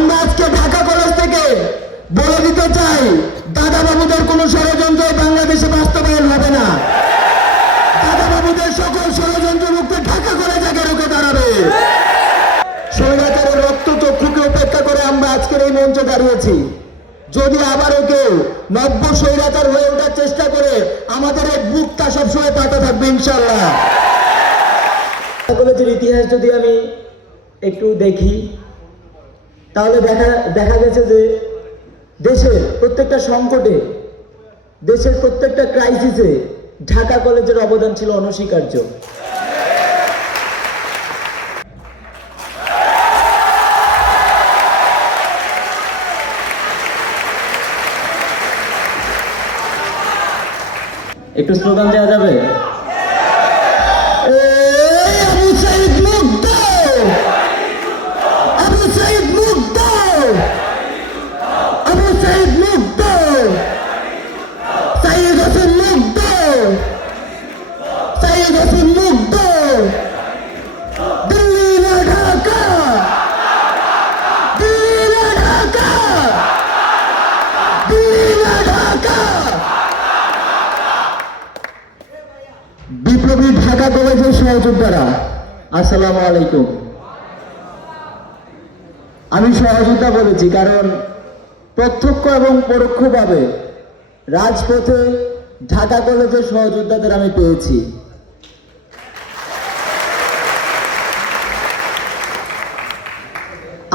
আমরা আজকে ঢাকা কলেজ থেকে বলে দিতে চাই, দাদা বাবুদের কোনো ষড়যন্ত্র বাংলাদেশে বাস্তবায়ন হবে না। দাদা বাবুদের সকল ষড়যন্ত্র মুক্ত ঢাকা কলেজ আগে রুখে দাঁড়াবে। স্বৈরাচারের রক্তচক্ষুকে উপেক্ষা করে আমরা আজকের এই মঞ্চে দাঁড়িয়েছি। যদি আবারও কেউ নব্য স্বৈরাচার হয়ে ওঠার চেষ্টা করে, আমাদের এক বুকটা সবসময় পাতা থাকবে ইনশাল্লাহ। কলেজের ইতিহাস যদি আমি একটু দেখি, তাহলে দেখা গেছে যে দেশের প্রত্যেকটা সংকটে, দেশের প্রত্যেকটা ক্রাইসিসে ঢাকা কলেজের অবদান ছিল অনস্বীকার্য। একটু স্লোগান দেওয়া যাবে? বিপ্লবী ঢাকা কলেজের সহযোদ্ধারা, আসসালামু আলাইকুম। আমি সহযোদ্ধা বলেছি কারণ প্রত্যক্ষ এবং পরোক্ষভাবে রাজপথে ঢাকা কলেজের সহযোদ্ধাদের আমি পেয়েছি।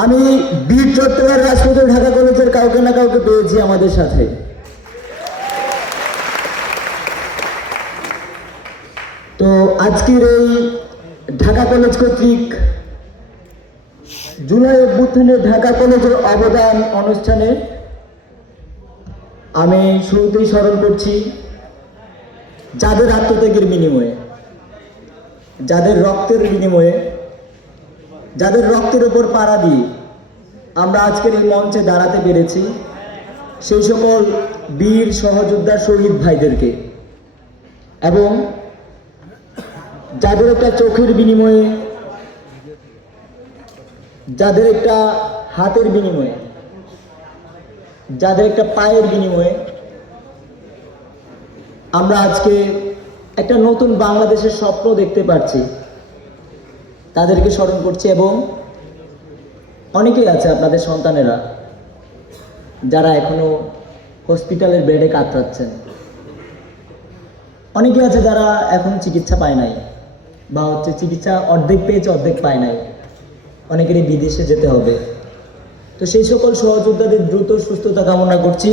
আমি বীর চট্টগ্রামের রাজপথে ঢাকা কলেজের কাউকে না কাউকে পেয়েছি আমাদের সাথে। তো আজকের এই ঢাকা কলেজ কর্তৃক জুলাই অভ্যুত্থানে ঢাকা কলেজের অবদান অনুষ্ঠানে আমি শুরুতেই স্মরণ করছি যাদের আত্মত্যাগের বিনিময়ে, যাদের রক্তের বিনিময়ে, যাদের রক্তের উপর পাড়া দিয়ে আমরা আজকের এই মঞ্চে দাঁড়াতে পেরেছি, সেই সকল বীর সহযোদ্ধা শহীদ ভাইদেরকে, এবং যাদের একটা চোখের বিনিময়ে, যাদের একটা হাতের বিনিময়ে, যাদের একটা পায়ের বিনিময়ে আমরা আজকে একটা নতুন বাংলাদেশের স্বপ্ন দেখতে পাচ্ছি, তাদেরকে স্মরণ করছি। এবং অনেকেই আছে আপনাদের সন্তানেরা যারা এখনো হসপিটালের বেডে কাতরাচ্ছেন, অনেকে আছে যারা এখন চিকিৎসা পায় নাই, বা চিকিৎসা অর্ধেক পেয়েছে অর্ধেক পায় নাই, অনেকেরই বিদেশে যেতে হবে। তো সেই সকল সহযোদ্ধাদের দ্রুত সুস্থতা কামনা করছি,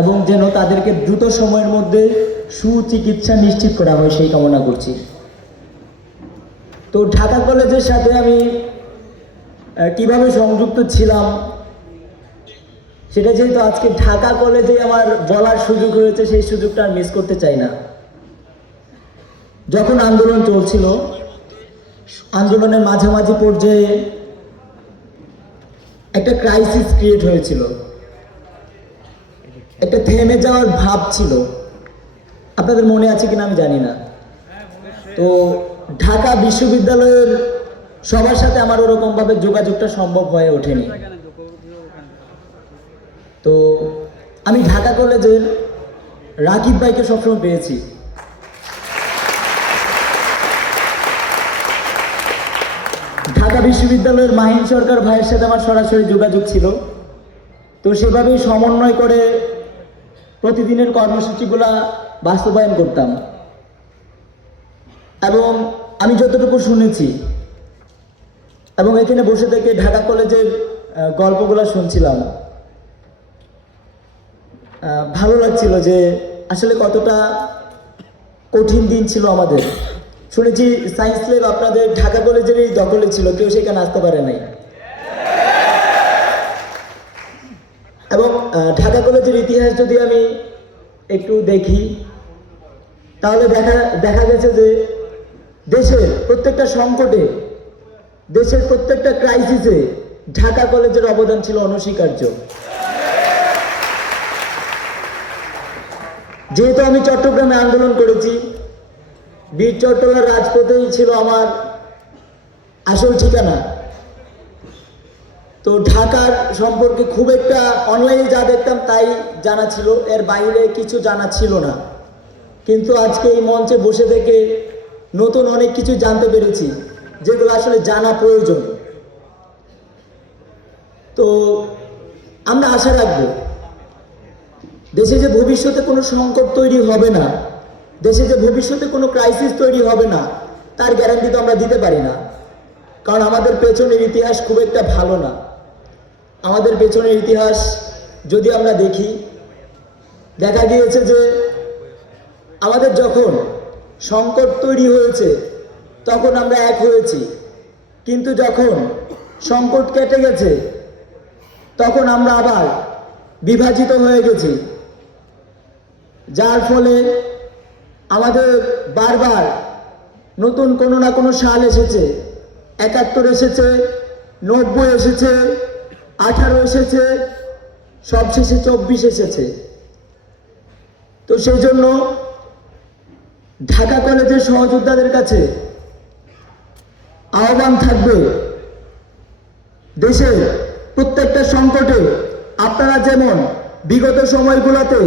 এবং যেন তাদেরকে দ্রুত সময়ের মধ্যে সুচিকিৎসা নিশ্চিত করা হয় সেই কামনা করছি। তো ঢাকা কলেজের সাথে আমি কিভাবে সংযুক্ত ছিলাম সেটা যেহেতু আজকে ঢাকা কলেজে আমার বলার সুযোগ হয়েছে, সেই সুযোগটা আর মিস করতে চাই না। যখন আন্দোলন চলছিল, আন্দোলনের মাঝামাঝি পর্যায়ে একটা ক্রাইসিস ক্রিয়েট হয়েছিল, একটা থেমে যাওয়ার ভাব ছিল। আপনাদের মনে আছে কিনা আমি জানি না। তো ঢাকা বিশ্ববিদ্যালয়ের সবার সাথে আমার ওরকমভাবে যোগাযোগটা সম্ভব হয়ে ওঠেনি। তো আমি ঢাকা কলেজের রাকিব ভাইকে সবসময় পেয়েছি। ঢাকা বিশ্ববিদ্যালয়ের মাহিন সরকার ভাইয়ের সাথে আমার সরাসরি যোগাযোগ ছিল। তো সেভাবেই সমন্বয় করে প্রতিদিনের কর্মসূচিগুলা বাস্তবায়ন করতাম। এবং আমি যতটুকু শুনেছি এবং এখানে বসে থেকে ঢাকা কলেজের গল্পগুলো শুনছিলাম, ভালো লাগছিল যে আসলে কতটা কঠিন দিন ছিল আমাদের। শুনেছি সায়েন্স ল্যাব আপনাদের ঢাকা কলেজেরই দখলে ছিল, কেউ সেখানে আসতে পারে নাই। এবং ঢাকা কলেজের ইতিহাস যদি আমি একটু দেখি, তাহলে দেখা গেছে যে দেশের প্রত্যেকটা সংকটে, দেশের প্রত্যেকটা ক্রাইসিসে ঢাকা কলেজের অবদান ছিল অনস্বীকার্য। যেহেতু আমি চট্টগ্রামে আন্দোলন করেছি, বীর চট্টগ্রাম রাজপথেই ছিল আমার আসল ঠিকানা। তো তো ঢাকার সম্পর্কে খুব একটা অনলাইনে যা দেখতাম তাই জানা ছিল, এর বাইরে কিছু জানা ছিল না। কিন্তু আজকে এই মঞ্চে বসে থেকে নতুন অনেক কিছু জানতে পেরেছি, যেগুলো আসলে জানা প্রয়োজন। তো আমরা আশা রাখবো দেশে যে ভবিষ্যতে কোনো সংকট তৈরি হবে না, দেশে যে ভবিষ্যতে কোনো ক্রাইসিস তৈরি হবে না, তার গ্যারান্টি তো আমরা দিতে পারি না। কারণ আমাদের পেছনের ইতিহাস খুব একটা ভালো না। আমাদের পেছনের ইতিহাস যদি আমরা দেখি, দেখা গিয়েছে যে আমাদের যখন সংকট তৈরি হয়েছে তখন আমরা এক হয়েছি, কিন্তু যখন সংকট কেটে গেছে তখন আমরা আবার বিভাজিত হয়ে গেছি, যার ফলে আমাদের বারবার নতুন কোনো না কোনো সাল এসেছে। ৭১ এসেছে, ৯০ এসেছে, ১৮ এসেছে, সবশেষে ২৪ এসেছে। তো সেই জন্য ঢাকা কলেজের সহযোদ্ধাদের কাছে আহ্বান থাকবে, দেশের প্রত্যেকটা সংকটে আপনারা যেমন বিগত সময়গুলোতে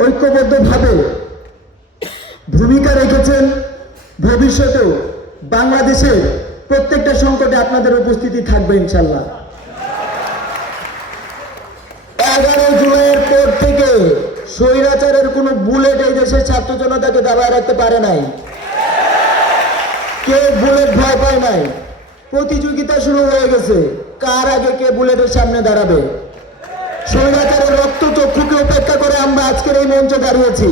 ঐক্যবদ্ধভাবে ভূমিকা রেখেছেন, ভবিষ্যতেও বাংলাদেশের প্রত্যেকটা সংকটে আপনাদের উপস্থিতি থাকবে ইনশাল্লাহ। ১১ জুলাইয়ের পর থেকে স্বৈরাচারের কোনো বুলেট এই দেশের ছাত্র জনতাকে দাবায় রাখতে পারে নাই। কেউ বুলেট ভয় পায় নাই। প্রতিযোগিতা শুরু হয়ে গেছে, কার আগে কে বুলেটের সামনে দাঁড়াবে। স্বৈরাচারের রক্তচক্ষুকে উপেক্ষা করে আমরা আজকের এই মঞ্চে দাঁড়িয়েছি।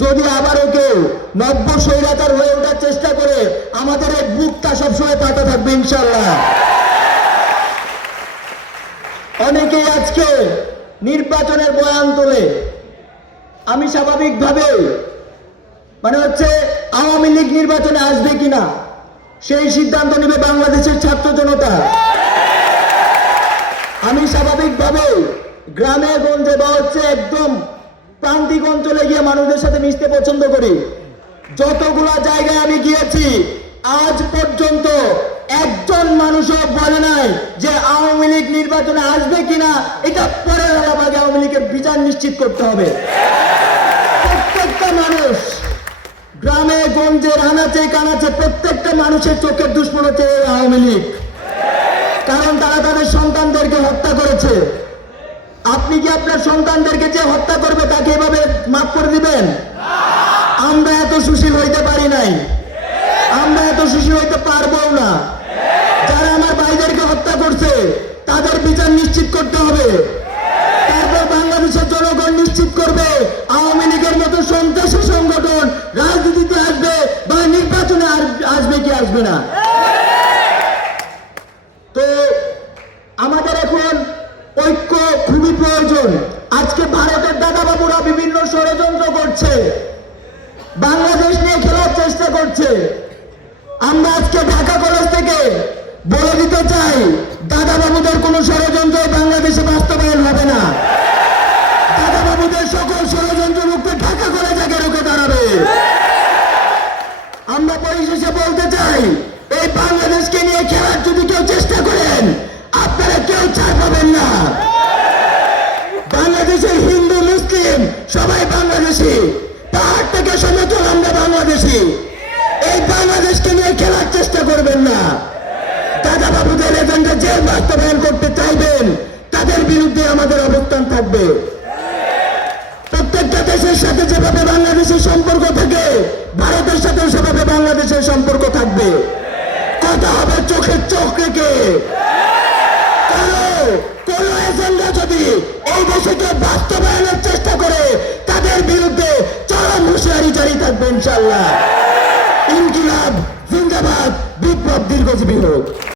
যদি আবারও কেউ নব্য স্বৈরাচার হয়ে ওঠার চেষ্টা করে, আমাদের এক বুকটা সবসময় পাতা থাকবে ইনশাল্লাহ। অনেকেই আজকে নির্বাচনের বয়ান তোলে। আমি স্বাভাবিকভাবে আওয়ামী লীগ নির্বাচনে আসবে কিনা সেই সিদ্ধান্ত নেবে বাংলাদেশের ছাত্র জনতা। আমি স্বাভাবিকভাবে গ্রামে গঞ্জে বা একদম প্রান্তিক অঞ্চলে গিয়ে মানুষদের সাথে মিশতে পছন্দ করি। যতগুলা জায়গায় আমি গিয়েছি, আজ পর্যন্ত একজন মানুষও বলে নাই যে আওয়ামী লীগ নির্বাচনে আসবে কিনা এটা পরের আলাদা, আওয়ামী লীগের বিচার নিশ্চিত করতে হবে। প্রত্যেকটা মানুষ গ্রামে গঞ্জে আনাচে কানাচে প্রত্যেকটা মানুষের চোখের দুশ্মন হচ্ছে আওয়ামী লীগ। কারণ তারা তাদের সন্তানদেরকে হত্যা করেছে। আপনি কি আপনার সন্তানদেরকে যে হত্যা করবে তাকে এভাবে মাফ করে দিবেন? আমরা এত সুশীল হইতে পারি নাই, আমরা এত সুশীল হইতে পারবো না। যারা আমার ভাইদেরকে হত্যা করছে তাদের বিচার নিশ্চিত করতে হবে। তারপর বাংলাদেশের জনগণ নিশ্চিত করবে আওয়ামী লীগের মতো সন্ত্রাসী সংগঠন রাজনীতিতে আসবে বা নির্বাচনে আসবে কি আসবে না। তো আমাদের এখন ঐক্য খুবই প্রয়োজন। আজকে ভারতের দাদাবাবুরা বিভিন্ন ষড়যন্ত্র করছে, বাংলাদেশ নিয়ে খেলার চেষ্টা করছে। আমরা আজকে ঢাকা কলেজ থেকে বলে দিতে চাই, দাদাবাবুদের কোনো ষড়যন্ত্র বাংলাদেশে বাস্তবায়ন হবে না। দাদাবাবুদের সকল ষড়যন্ত্র মুক্ত ঢাকা কলেজ আগে রুখে দাঁড়াবে। আমরা পরিশেষে বলতে চাই, এই বাংলাদেশকে নিয়ে খেলার যদি কেউ চেষ্টা করেন, আপনারা কেউ ছাড় পাবেন না। বাংলাদেশের হিন্দু মুসলিম সবাই বাংলাদেশি, পাহাড় থেকে সমতল আমরা বাংলাদেশি। এই বাংলাদেশকে নিয়ে খেলার চেষ্টা করবেন না। দাদাবাবুদের এজেন্ডা যে বাস্তবায়ন করতে চাইবেন তাদের বিরুদ্ধে আমাদের অবস্থান থাকবে। প্রত্যেকটা দেশের সাথে যেভাবে বাংলাদেশের সম্পর্ক থাকে, ভারতের সাথেও সেভাবে বাংলাদেশের সম্পর্ক থাকবে। কথা হবে চোখের চোখ রেখে। কোন এজেন্ডা যদি এই দেশে বাস্তবায়নের চেষ্টা করে, তাদের বিরুদ্ধে চরম হুঁশিয়ারি জারি থাকবে ইনশাল্লাহ। ইনকিলাব জিন্দাবাদ, বিপ্লব দীর্ঘজীবী হোক।